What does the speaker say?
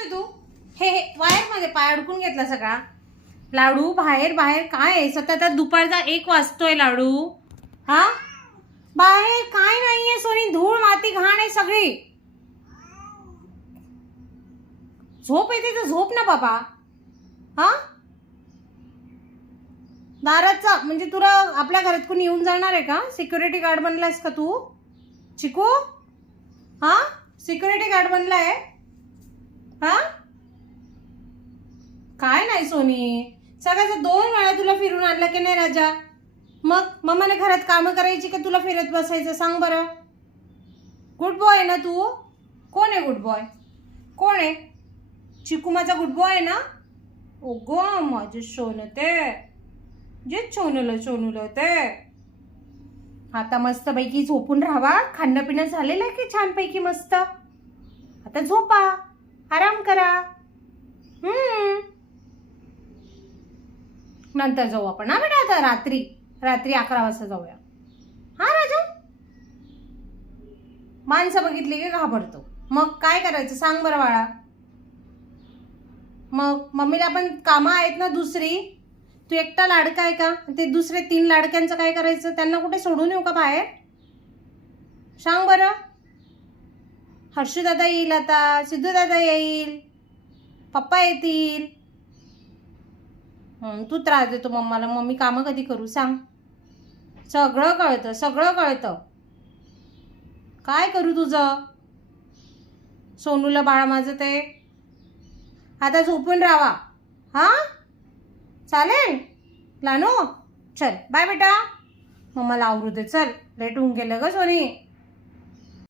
करतोय तू? हे हे वायरमध्ये पाय अडकून घेतला सगळा. लाडू बाहेर बाहेर काय आहे? सतत आता दुपारचा एक वाजतोय लाडू. हा? बाहेर काय नाहीये सोनी धूळ माती घाण आहे सगळी. झोप येते तर झोप ना बाबा. हा? दाराचा म्हणजे तुला आपल्या घरात कोणी येऊन जाणार आहे का? सिक्युरिटी गार्ड बनलायस का तू? चिकू? हा? सिक्युरिटी गार्ड बनलाय? हा? काय नाही सोनी. सगळ्याचं दोन वेळा तुला फिरून आणलं की नाही राजा? मग मम्माने घरात कामं करायची का तुला फिरत बसायचं? सांग बरं. गुड बॉय आहे ना तू? कोण आहे गुड बॉय कोण आहे? चिकू माझा गुड बॉय आहे ना? ओ गो माझे सोनं ते. जे सोनलं सोनलं ते. आता मस्तपैकी झोपून राहावा. खाणं पिणं झालेलं आहे की छानपैकी मस्त? आता झोपा. आराम करा. हम्म. नंतर जाऊ आपण हा बेटा आता रात्री रात्री अकरा वाजता जाऊया. हा राजू? माणसं बघितली की घाबरतो. मग काय करायचं सांग बरं बाळा. मग मम्मीला पण कामं आहेत ना दुसरी. तू एकटा लाडका आहे का? ते दुसरे तीन लाडक्यांचं काय करायचं? त्यांना कुठे सोडून येऊ का बाहेर? सांग बरं. हर्षू दादा येईल आता सिद्धू दादा येईल पप्पा येतील. तू त्रास देतो मम्माला मम्मी कामं कधी करू सांग. सगळं कळतं सगळं कळतं. काय करू तुझं? सोनूला बाळा माझं ते आता झोपून राहा. हां? चालेल? लानू? चल बाय बेटा. मम्माला आवरू दे चल. लेट होऊन गेलं ग सोनी.